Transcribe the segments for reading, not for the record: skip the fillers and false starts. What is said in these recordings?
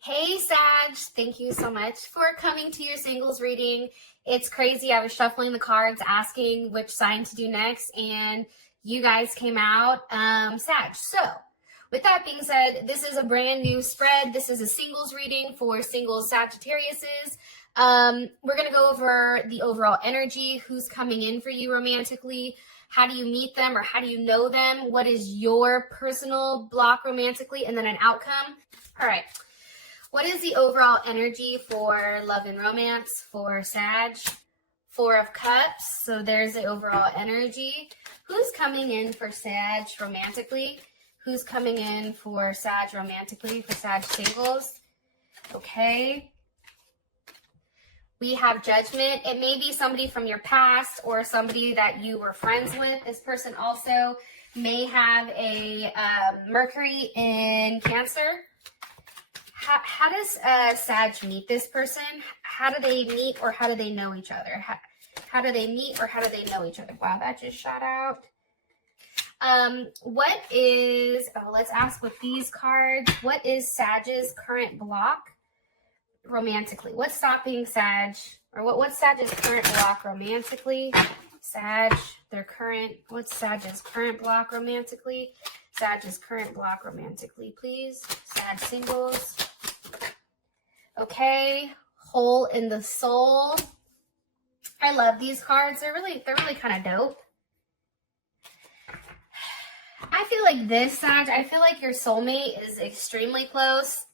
Hey Sag, thank you so much for coming to your singles reading. It's crazy. I was shuffling the cards asking which sign to do next, and you guys came out Sag. So with that being said, this is a brand new spread. This is a singles reading for singles Sagittariuses. We're going to go over the overall energy, who's coming in for you romantically, how do you meet them or how do you know them, what is your personal block romantically, and then an outcome. All right. What is the overall energy for love and romance for Sag? Four of Cups. So there's the overall energy. Who's coming in for Sag romantically? Who's coming in for Sag romantically for Sag singles? Okay. We have Judgment. It may be somebody from your past or somebody that you were friends with. This person also may have a Mercury in Cancer. How does Sag meet this person? How do they meet or how do they know each other? How do they meet or how do they know each other? Wow, that just shot out. Let's ask with these cards, what is Sag's current block romantically? What's stopping Sag, or what's Sag's current block romantically? What's Sag's current block romantically? Sag's current block romantically, please. Sag singles. Okay, Hole in the Soul. I love these cards. They're really kind of dope. I feel like this, Sag, I feel like your soulmate is extremely close.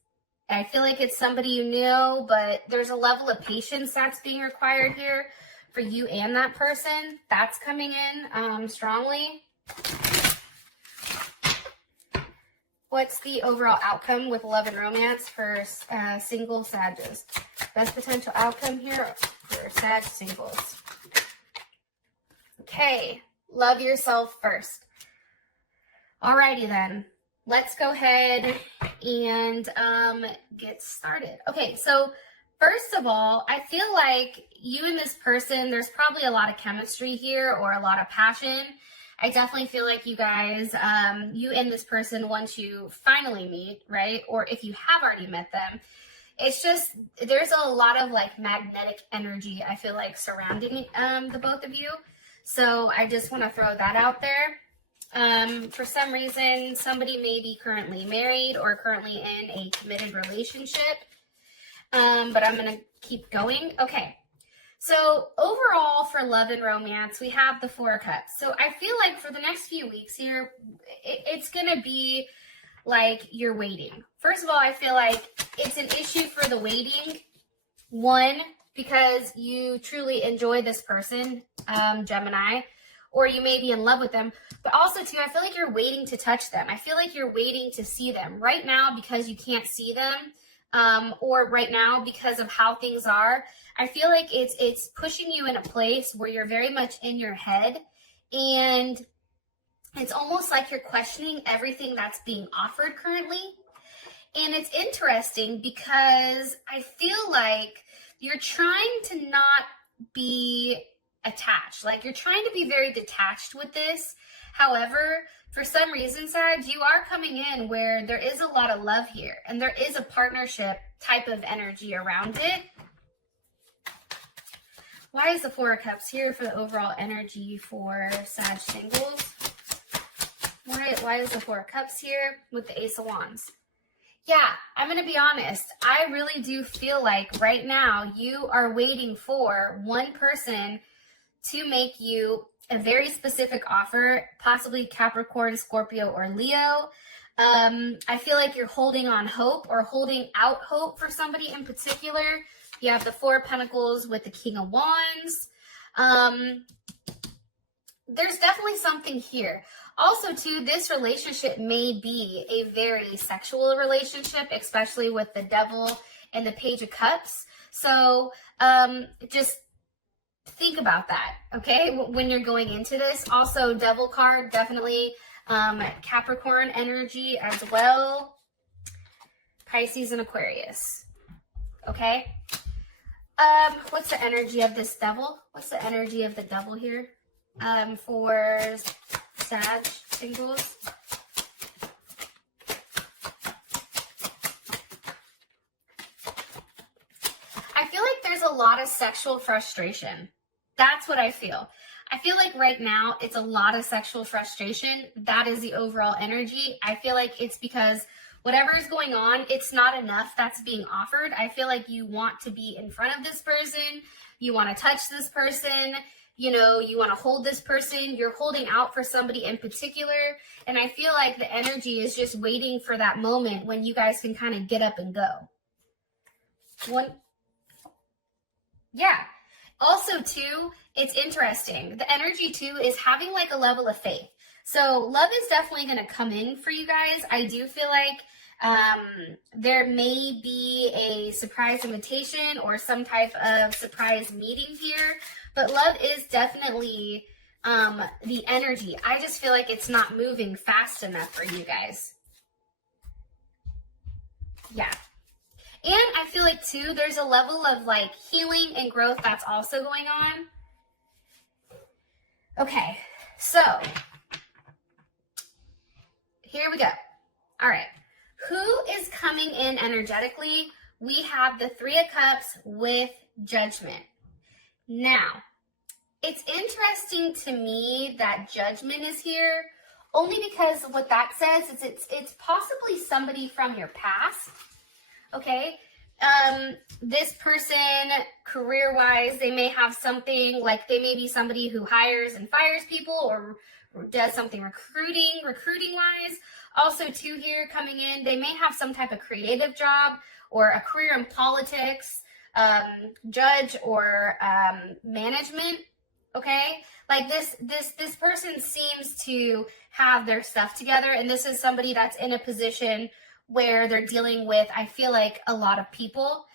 I feel like it's somebody you knew, but there's a level of patience that's being required here for you and that person. That's coming in strongly. What's the overall outcome with love and romance for single Sages? Best potential outcome here for Sag singles. Okay, love yourself first. Alrighty then, let's go ahead and get started. Okay, so first of all, I feel like you and this person, there's probably a lot of chemistry here or a lot of passion. I definitely feel like you guys, you and this person, once you finally meet, right? Or if you have already met them, it's just, there's a lot of like magnetic energy, I feel like, surrounding the both of you. So I just want to throw that out there. For some reason, somebody may be currently married or currently in a committed relationship. But I'm going to keep going. Okay. So overall for love and romance, we have the Four of Cups. So I feel like for the next few weeks here, it's going to be like you're waiting. First of all, I feel like it's an issue for the waiting. One, because you truly enjoy this person, Gemini, or you may be in love with them. But also, too, I feel like you're waiting to touch them. I feel like you're waiting to see them. Right now, because you can't see them, or right now because of how things are, I feel like it's pushing you in a place where you're very much in your head, and it's almost like you're questioning everything that's being offered currently. And it's interesting because I feel like you're trying to not be attached. Like you're trying to be very detached with this. However, for some reason, Sag, you are coming in where there is a lot of love here and there is a partnership type of energy around it. Why is the Four of Cups here for the overall energy for Sag singles? Why is the Four of Cups here with the Ace of Wands? Yeah, I'm going to be honest. I really do feel like right now you are waiting for one person to make you a very specific offer, possibly Capricorn, Scorpio, or Leo. I feel like you're holding on hope or holding out hope for somebody in particular. You have the Four of Pentacles with the King of Wands. There's definitely something here. Also, too, this relationship may be a very sexual relationship, especially with the Devil and the Page of Cups. So just think about that, okay, when you're going into this. Also, Devil card, definitely Capricorn energy as well. Pisces and Aquarius, okay? What's the energy of this Devil? What's the energy of the Devil here for Sag singles? lot of sexual frustration. That's what I feel. I feel like right now it's a lot of sexual frustration. That is the overall energy. I feel like it's because whatever is going on, it's not enough that's being offered. I feel like you want to be in front of this person. You want to touch this person. You know, you want to hold this person. You're holding out for somebody in particular. And I feel like the energy is just waiting for that moment when you guys can kind of get up and go. Yeah. Also, too, it's interesting. The energy, too, is having like a level of faith. So love is definitely going to come in for you guys. I do feel like there may be a surprise invitation or some type of surprise meeting here, but love is definitely the energy. I just feel like it's not moving fast enough for you guys. Yeah. And I feel like, too, there's a level of, like, healing and growth that's also going on. Okay, so here we go. All right. Who is coming in energetically? We have the Three of Cups with Judgment. Now, it's interesting to me that Judgment is here, only because what that says is it's possibly somebody from your past. Okay, this person, career-wise, they may have something, like they may be somebody who hires and fires people or does something recruiting-wise. Also, too, here coming in, they may have some type of creative job or a career in politics, judge or management, okay? Like this person seems to have their stuff together, and this is somebody that's in a position where they're dealing with, I feel like, a lot of people.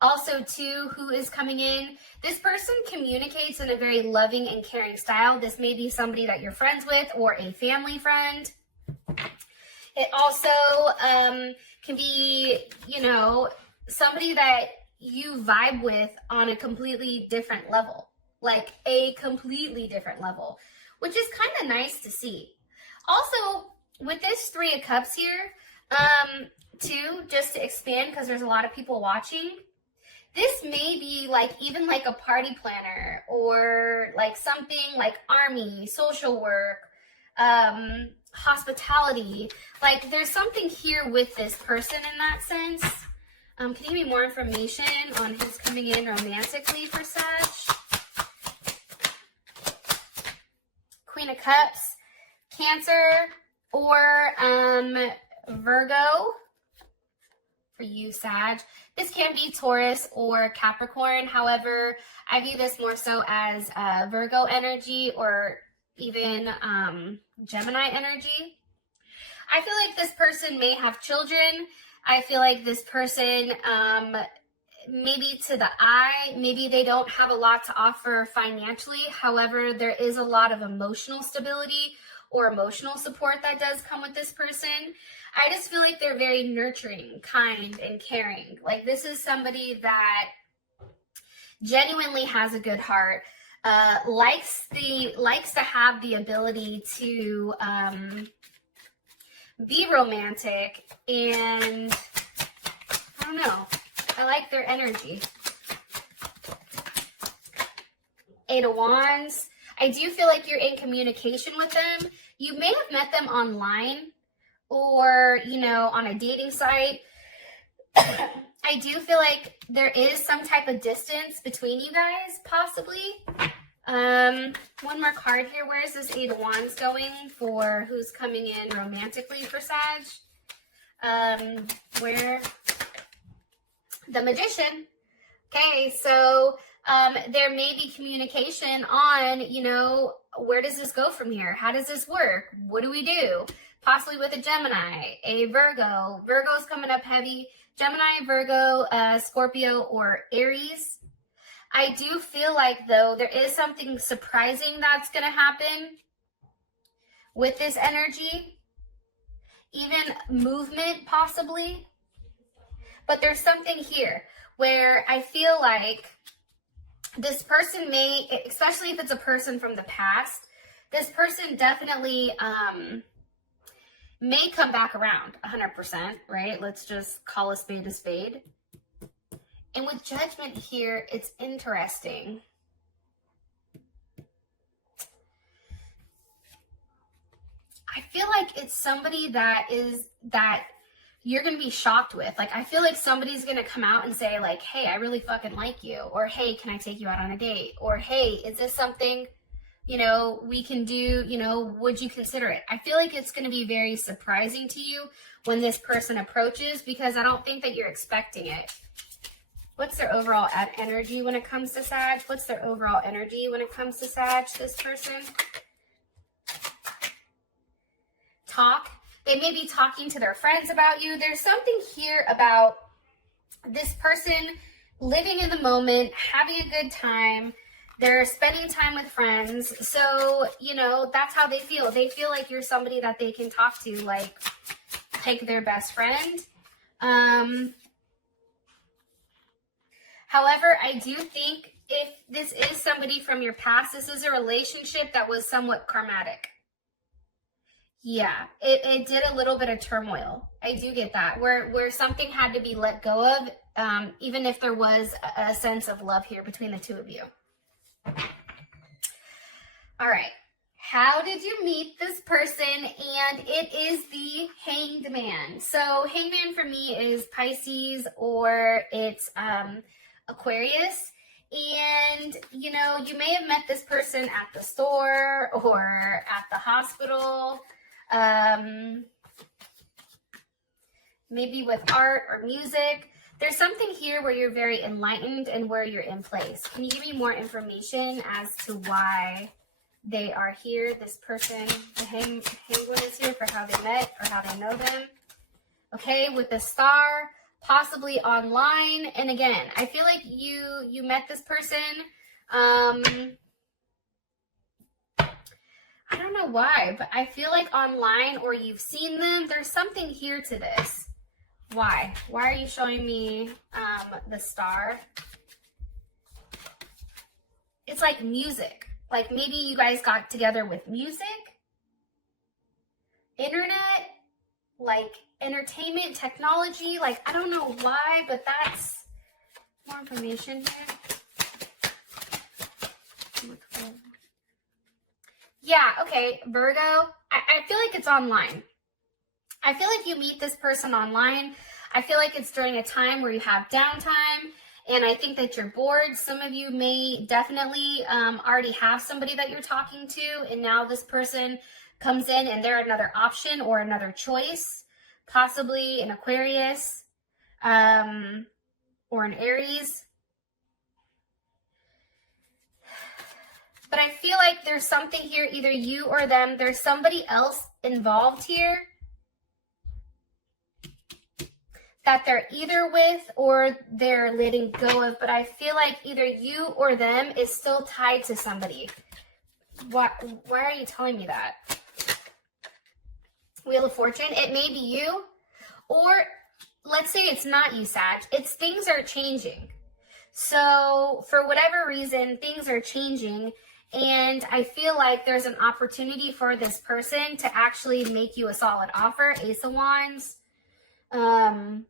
Also, too, who is coming in, this person communicates in a very loving and caring style. This may be somebody that you're friends with or a family friend. It also can be, you know, somebody that you vibe with on a completely different level, like a completely different level, which is kind of nice to see. Also, with this Three of Cups here, too, just to expand, because there's a lot of people watching, this may be like even like a party planner or like something like army, social work, hospitality. Like there's something here with this person in that sense. Can you give me more information on who's coming in romantically for Sag? Queen of Cups, Cancer, or Virgo for you, Sag. This can be Taurus or Capricorn. However, I view this more so as Virgo energy or even Gemini energy. I feel like this person may have children. I feel like this person, maybe to the eye, maybe they don't have a lot to offer financially. However, there is a lot of emotional stability or emotional support that does come with this person. I just feel like they're very nurturing, kind, and caring. Like this is somebody that genuinely has a good heart, likes to have the ability to be romantic, and I don't know, I like their energy. Eight of Wands. I do feel like you're in communication with them. You may have met them online or, you know, on a dating site. I do feel like there is some type of distance between you guys, possibly. One more card here. Where is this Eight of Wands going for who's coming in romantically for Sag? Where? The Magician. Okay, so there may be communication on, you know, where does this go from here? How does this work? What do we do? Possibly with a Gemini, a Virgo. Virgo's coming up heavy. Gemini, Virgo, Scorpio, or Aries. I do feel like, though, there is something surprising that's going to happen with this energy. Even movement, possibly. But there's something here where I feel like this person may, especially if it's a person from the past, this person definitely may come back around 100%, right? Let's just call a spade a spade. And with Judgment here, it's interesting. I feel like it's somebody that you're going to be shocked with. Like, I feel like somebody's going to come out and say, like, hey, I really fucking like you. Or, hey, can I take you out on a date? Or, hey, is this something, you know, we can do? You know, would you consider it? I feel like it's going to be very surprising to you when this person approaches, because I don't think that you're expecting it. What's their overall energy when it comes to Sag? What's their overall energy when it comes to Sag, this person? Talk. They may be talking to their friends about you. There's something here about this person living in the moment, having a good time. They're spending time with friends. So, you know, that's how they feel. They feel like you're somebody that they can talk to, like their best friend. However, I do think if this is somebody from your past, this is a relationship that was somewhat karmatic. Yeah, it did a little bit of turmoil. I do get that, where something had to be let go of, even if there was a sense of love here between the two of you. All right, how did you meet this person? And it is the Hanged Man. So Hanged Man for me is Pisces, or it's Aquarius. And, you know, you may have met this person at the store or at the hospital. Maybe with art or music. There's something here where you're very enlightened and where you're in place. Can you give me more information as to why they are here? This person, the hanged one is here, for how they met or how they know them. Okay, with the star, possibly online. And again, I feel like you met this person. I don't know why, but I feel like online, or you've seen them. There's something here to this. Why? Why are you showing me the star? It's like music. Like maybe you guys got together with music, internet, like entertainment, technology. Like, I don't know why, but that's more information here. Yeah, okay, Virgo, I feel like it's online. I feel like you meet this person online. I feel like it's during a time where you have downtime, and I think that you're bored. Some of you may definitely already have somebody that you're talking to, and now this person comes in and they're another option or another choice, possibly an Aquarius or an Aries. But I feel like there's something here, either you or them. There's somebody else involved here that they're either with or they're letting go of. But I feel like either you or them is still tied to somebody. Why are you telling me that? Wheel of Fortune. It may be you. Or let's say it's not you, Sag. It's things are changing. So for whatever reason, things are changing. And I feel like there's an opportunity for this person to actually make you a solid offer. Ace of Wands. Or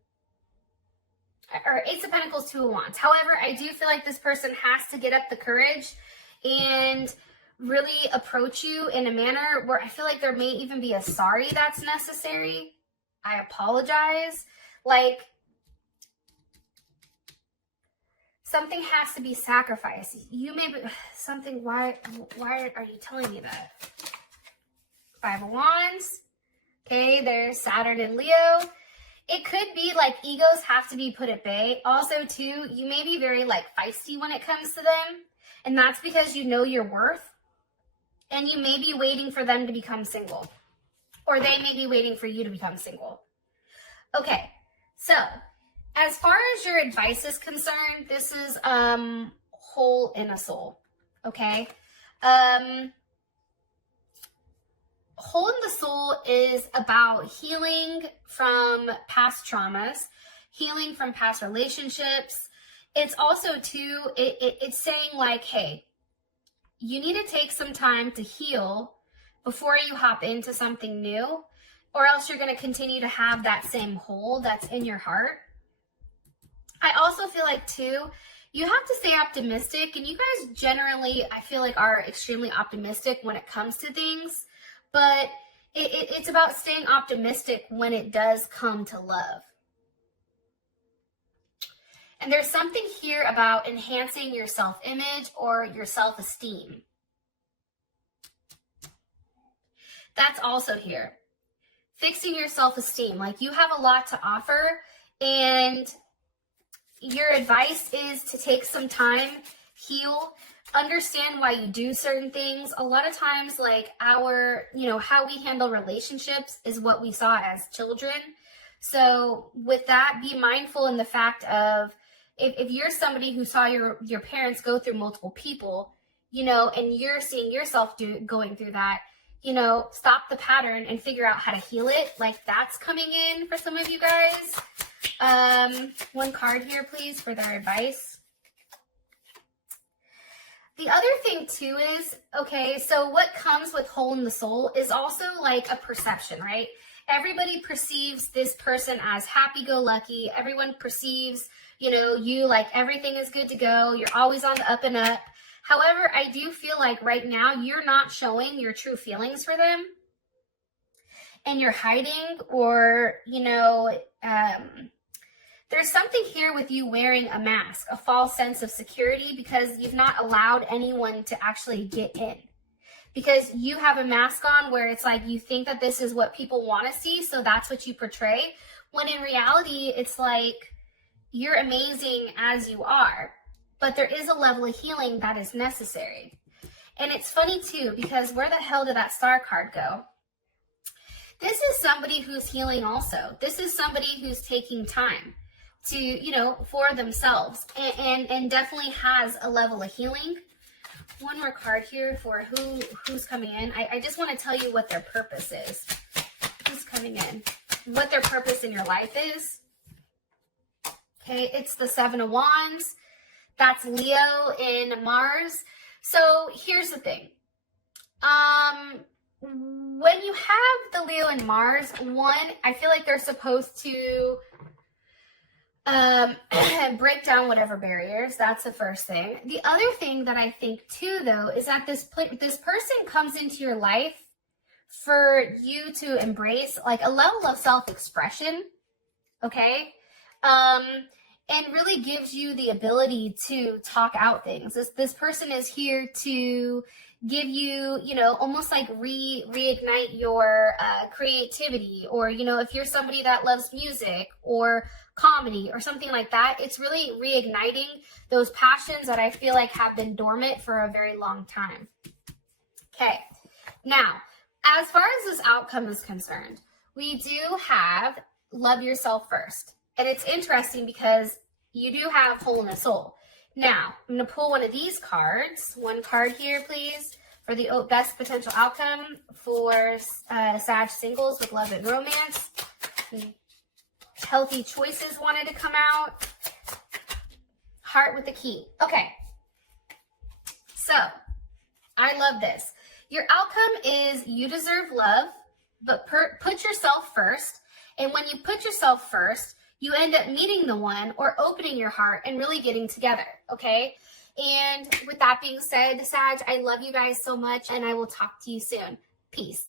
Ace of Pentacles, Two of Wands. However, I do feel like this person has to get up the courage and really approach you in a manner where I feel like there may even be a sorry that's necessary. I apologize. Like, something has to be sacrificed. You may be something. Why are you telling me that? Five of Wands. Okay, there's Saturn and Leo. It could be like egos have to be put at bay. Also, too, you may be very like feisty when it comes to them. And that's because you know your worth. And you may be waiting for them to become single. Or they may be waiting for you to become single. Okay, so as far as your advice is concerned, this is whole in a soul. Okay? Whole in the soul is about healing from past traumas, healing from past relationships. It's also, too, it's saying like, hey, you need to take some time to heal before you hop into something new, or else you're going to continue to have that same hole that's in your heart. I also feel like too, you have to stay optimistic, and you guys generally, I feel like, are extremely optimistic when it comes to things, but it's about staying optimistic when it does come to love. And there's something here about enhancing your self-image or your self-esteem. That's also here. Fixing your self-esteem. Like, you have a lot to offer, and your advice is to take some time, heal, understand why you do certain things. A lot of times, like, our, how we handle relationships is what we saw as children. So with that, be mindful in the fact of, if you're somebody who saw your parents go through multiple people, and you're seeing yourself going through that, stop the pattern and figure out how to heal it. Like, that's coming in for some of you guys. One card here, please, for their advice. The other thing too is, okay, so what comes with hole in the soul is also like a perception, right? Everybody perceives this person as happy-go-lucky. Everyone perceives, you like everything is good to go. You're always on the up and up. However, I do feel like right now you're not showing your true feelings for them. And you're hiding, or, there's something here with you wearing a mask, a false sense of security, because you've not allowed anyone to actually get in. Because you have a mask on where it's like you think that this is what people want to see, so that's what you portray. When in reality, it's like you're amazing as you are, but there is a level of healing that is necessary. And it's funny too, because where the hell did that star card go? This is somebody who's healing also. This is somebody who's taking time to, for themselves, and definitely has a level of healing. One more card here for who's coming in. I just want to tell you what their purpose is. Who's coming in? What their purpose in your life is. Okay, it's the Seven of Wands. That's Leo in Mars. So here's the thing. When you have the Leo in Mars, one, I feel like they're supposed to break down whatever barriers. That's the first thing. The other thing that I think too, though, is that this person comes into your life for you to embrace like a level of self-expression, okay? And really gives you the ability to talk out things. This person is here to give you, almost like reignite your creativity, or, if you're somebody that loves music or comedy or something like that, it's really reigniting those passions that I feel like have been dormant for a very long time. Okay, now, as far as this outcome is concerned, we do have love yourself first. And it's interesting because you do have hole in the soul. Now, I'm going to pull one of these cards. One card here, please, for the best potential outcome for Sag singles with love and romance. Healthy choices wanted to come out. Heart with the key. Okay. So, I love this. Your outcome is you deserve love, but put yourself first. And when you put yourself first, you end up meeting the one or opening your heart and really getting together, okay? And with that being said, Sag, I love you guys so much, and I will talk to you soon. Peace.